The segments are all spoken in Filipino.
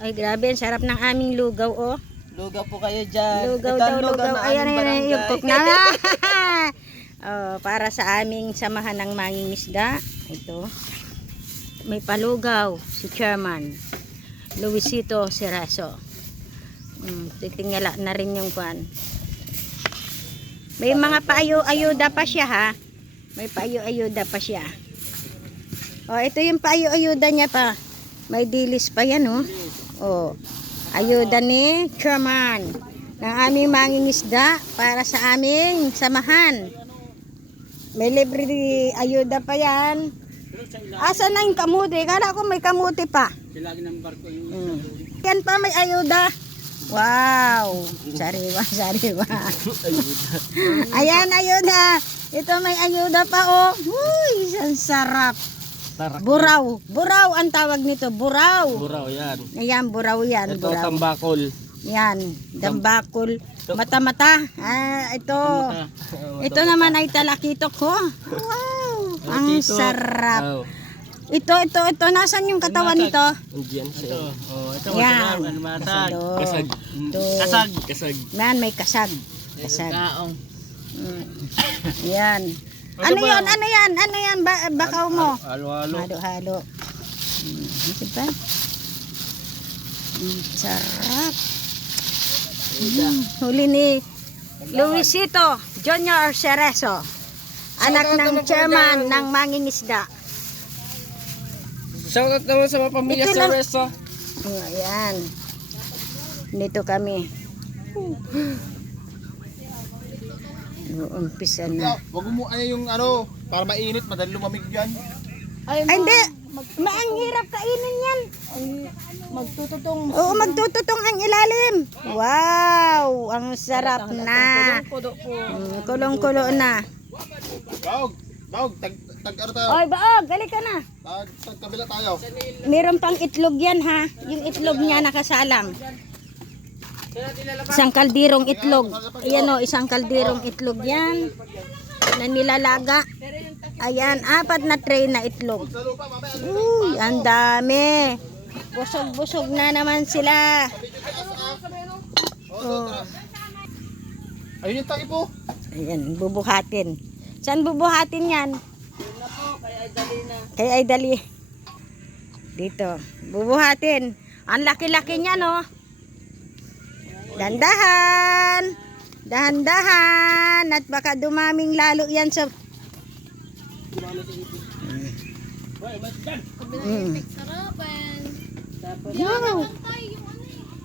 Ay, grabe. Ang sarap ng aming lugaw, oh. Lugaw po kayo dyan. Lugaw Ito ang daw, lugaw. ng Ayan, aming ayan, yung barangay. cook na. Oh, para sa aming samahan ng mangingisda. Ito. May palugaw si Chairman Luisito Seraso. Titingala na rin yung kwan. May mga paayo-ayuda pa siya, ha. May paayo-ayuda pa siya. Oh, ito yung paayo-ayuda niya pa. May dilis pa yan, oh. Oh. Ayuda ni Chairman ng aming mangingisda para sa aming samahan. May libre ayuda pa yan. Asa na yung kamuti? Kala ko may kamuti pa. Yan pa may ayuda. Wow. Sariwa, sariwa. Ayan, ayuda. Ito may ayuda pa, oh. Uy, ang sarap. Buraw. Buraw ang tawag nito. Buraw. Buraw yan. Ayan, buraw yan. Ito Buraw. tambakol. Yan, dambakol. Mata-mata. Ah, ito. Ito naman ay talakitok ko. Wow, ang sarap. Ito. Nasaan yung katawan nito? Andiyan siya. Ito. Yan. Kasag. Kasag. Kasag. Yan, may kasag. Kasag. Kaong. Yan. Ano yan? Ano yan? Bakaw mo? Halo-halo. Halo-halo. Diba? Sarap. Huli ni Luisito Junior Cerezo, anak ng chairman ng mangingisda. Shoutout naman sa mga pamilya Ito sa lang. Resto. Ayan. Dito kami. Umpisa na. Wag mo yung ano, para mainit, madali lumamig yan. Ay, hindi. Ang hirap kainin yan. Magtututong. Oo, magtututong ang ilalim. Wow, ang sarap na. Kulong-kulo na. Baog, tag ano tayo? Oy, baog, gali ka na. Tag kabila tayo. Meron pang itlog yan, ha. Yung itlog niya nakasalang. Isang kaldirong itlog. Ayan, o, isang kaldirong itlog yan. Na nilalaga. Ayan, 4 na tray na itlog. Uy, ang dami. Busog-busog na naman sila. Oh. Ayun yung tayo po. Ayan, bubuhatin. Saan bubuhatin yan? Kay Aidali. Dito. Bubuhatin. Ang laki-laki niya, no? Dandahan. Dahan-dahan. At baka dumaming lalo yan sa... Sarapan. Wow.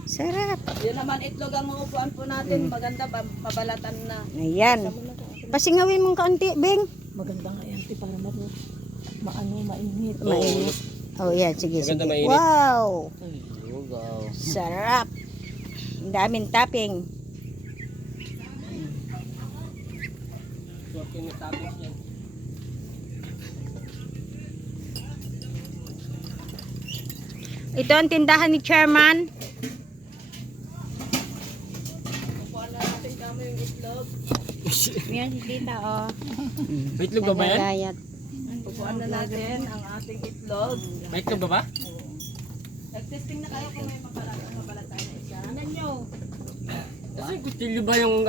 Sarap. Yan naman itlog ang uupuan po natin. Maganda, pabalatan na. Ayan. Pasingawin mong kaunti, Bing. Maganda nga yan, para mainit. Mainit. Oh, yan. Sige, sige. Maganda mainit. Wow. Lugaw. Sarap. Ang daming topping. Ito ang tindahan ni Chairman. Yan si tita, oh. May itlog ba yan? Nagagayat. Pupuan na natin ang ating itlog. May itlog ba ba? Nag-testing na kayo kung may mabalatan na isa. Anan nyo? Kasi kutilyo ba yung...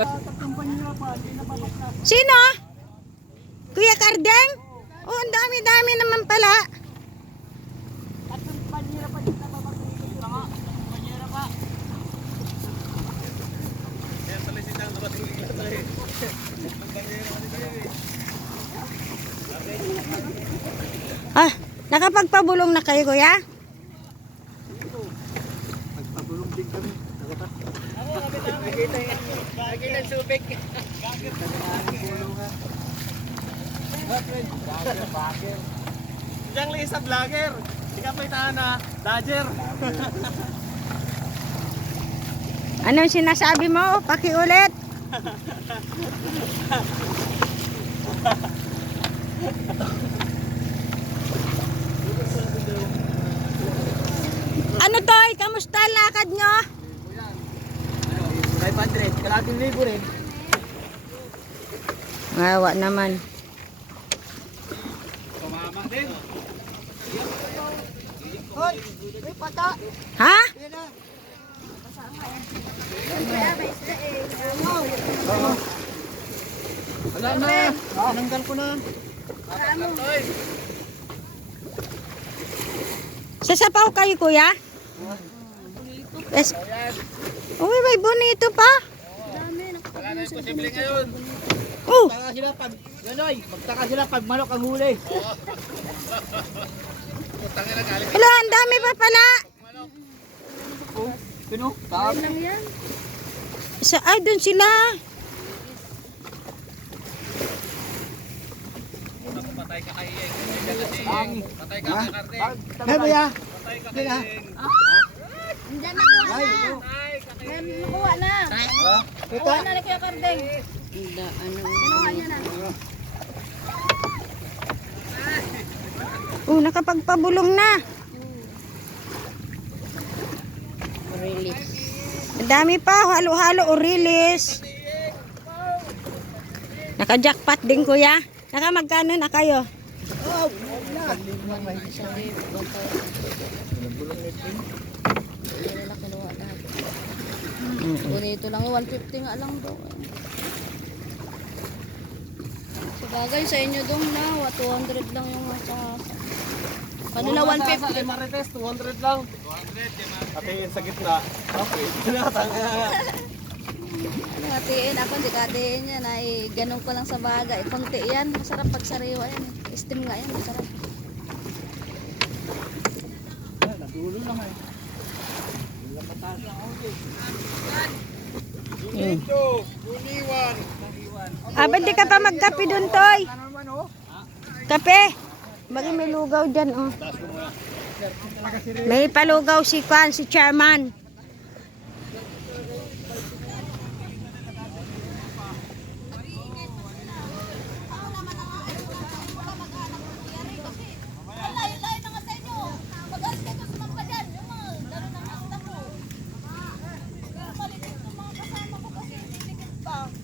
Sino? Kuya Kardeng? Oh, ang dami-dami naman pala. Ah, nakapagpabulong na kayo, kuya? Nagpabulong din kami. Nakita yung subik. Diyan lang isa vlogger. Di ka may na dodger. Anong sinasabi mo? Pakiulit. Ano toy? Kamusta ang lakad nyo? 500. Kalating libo rin. Mawa naman. Tumama din. Ha? Wala na. Tinanggal ko na. Sasapaw kayo, kuya? Yes. Uy, may bonito pa. Wala na yung posible ngayon. Oh, Magtaka sila pag, ganoy, magtaka sila pag manok ang huli. Putang ina galing. hello, ang dami pa pala. Pino? Dami. Ay, dun sila. Patay ka kay Iyeng. Patay ka kay Karte. Hey, Maya. Patay ka kay Iyeng. Ay, Nakuha na. kita. Ano na kaya Kardeng? Oh, nakapagpabulong na. Ang dami pa, halo-halo o release. Naka-jackpot din, kuya. Magkano na kayo? Bonito lang, 150 nga lang daw. Sabagay sa inyo dong na, 200 lang yung masasa. Kanila 150. Kay Marites, 200 lang. 200. Pati yung sa gitna. Okay. Hatiin ako, hindi katiin yan. Ay, ganun ko lang sa bagay. Konti yan, masarap pag sariwa yan. Steam nga yan, masarap. Nadulo lang eh. Ba't di ka pa magkape dun, Toy? Kape? Bagi may lugaw dyan, oh. May palugaw si Kwan, si Chairman.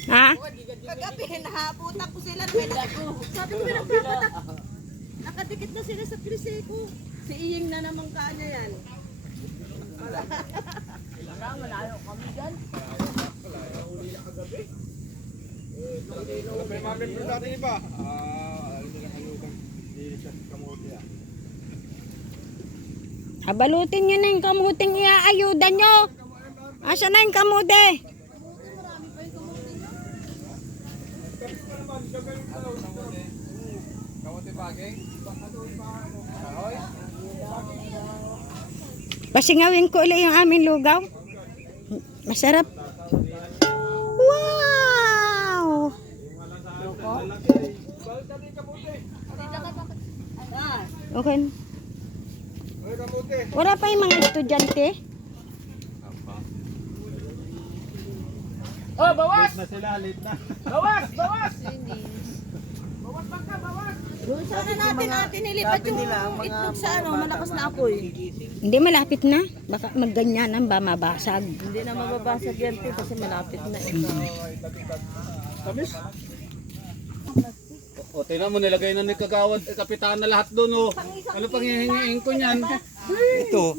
Ha? Kagabi, nahabutan ko sila. Sabi ko, pinagpapatak. Nakadikit na sila sa klise ko. Si Iying na naman kanya yan. Habalutin nyo na yung kamuting iaayuda nyo. Asa na yung kamuti? Pasingawin ko ulit yung aming lugaw. Masarap. Wow! Okay. Wala pa yung mga estudyante. Oh, bawas! Late na sila, late na. Bawas! Bawas! Sana natin nilipat yung itlog sa ano, malakas na apoy. Hindi, malapit na. Baka magganyanan ba mabasag. Hindi na mababasag yan kasi malapit na eh. Tamis? O, tingnan mo, nilagay na ni Kagawad, kapitan na lahat doon, oh. Ano pang hihingiin ko niyan? Ito,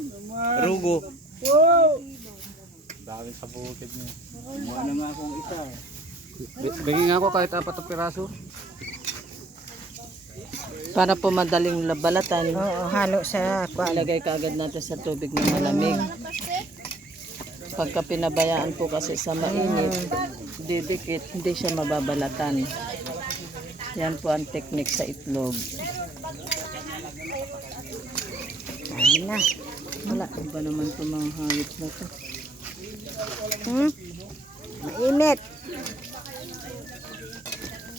rugo. Wow! Dami sa bukid niya. Mukha na nga akong isa. Bigyan nga ako kahit 4 na piraso. Para po madaling balatan, Oo, halo sa kwan. ilagay ka agad natin sa tubig na malamig. Pagka pinabayaan po kasi sa mainit, didikit, hindi siya mababalatan. Yan po ang technique sa itlog. Ayun na. Wala ko ba naman itong mga hayop na to? Mainit.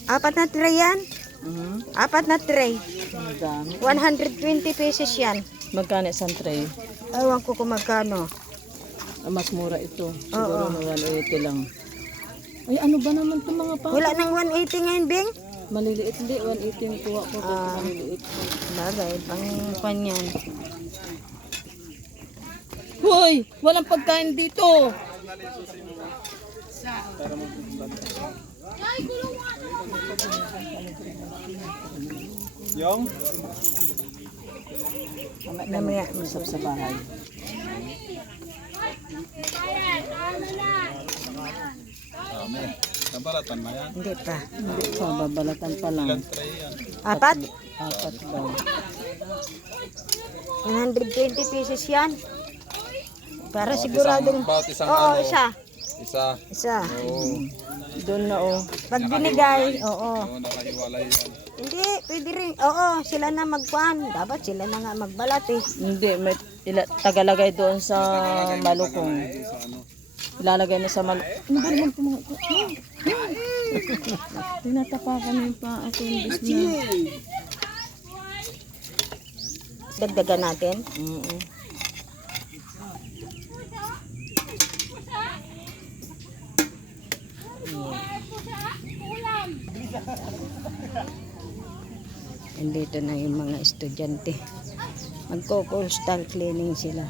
4 na tray yan. 4 na tray. Ang dami. 120 pesos yan. Magkano isang tray? Ewan ko kung magkano. Ah, mas mura ito. Siguro na 180 lang. Ay, ano ba naman itong mga pa? Wala nang 180 ngayon, Bing. Maliliit hindi. 180 yung kuha ko. Maliliit. Bagay, pang kwan yan. Hoy! Walang pagkain dito! Yung? Mamaya. Usap sa bahay. Nabalatan na yan. Hindi pa. Hindi pa, babalatan pa lang. Try yan. 4? 4 daw. 120 pesos yan. Para siguradong... Bawat isang Oo, ano. isa. Isa. Isa. Oo. Doon na oh. Pag binigay, oo. Oo, nakahiwalay yan. Hindi, pwede rin. Oo, sila na magkuhan. Dapat sila na nga magbalat eh. Hindi, may tagalagay doon sa malukong. Sa ano. Ilalagay na sa Ano ba naman mga ito? Tinatapakan yung pa ako yung na. Dagdagan natin. Andito na yung mga estudyante. Magko-constant cleaning sila.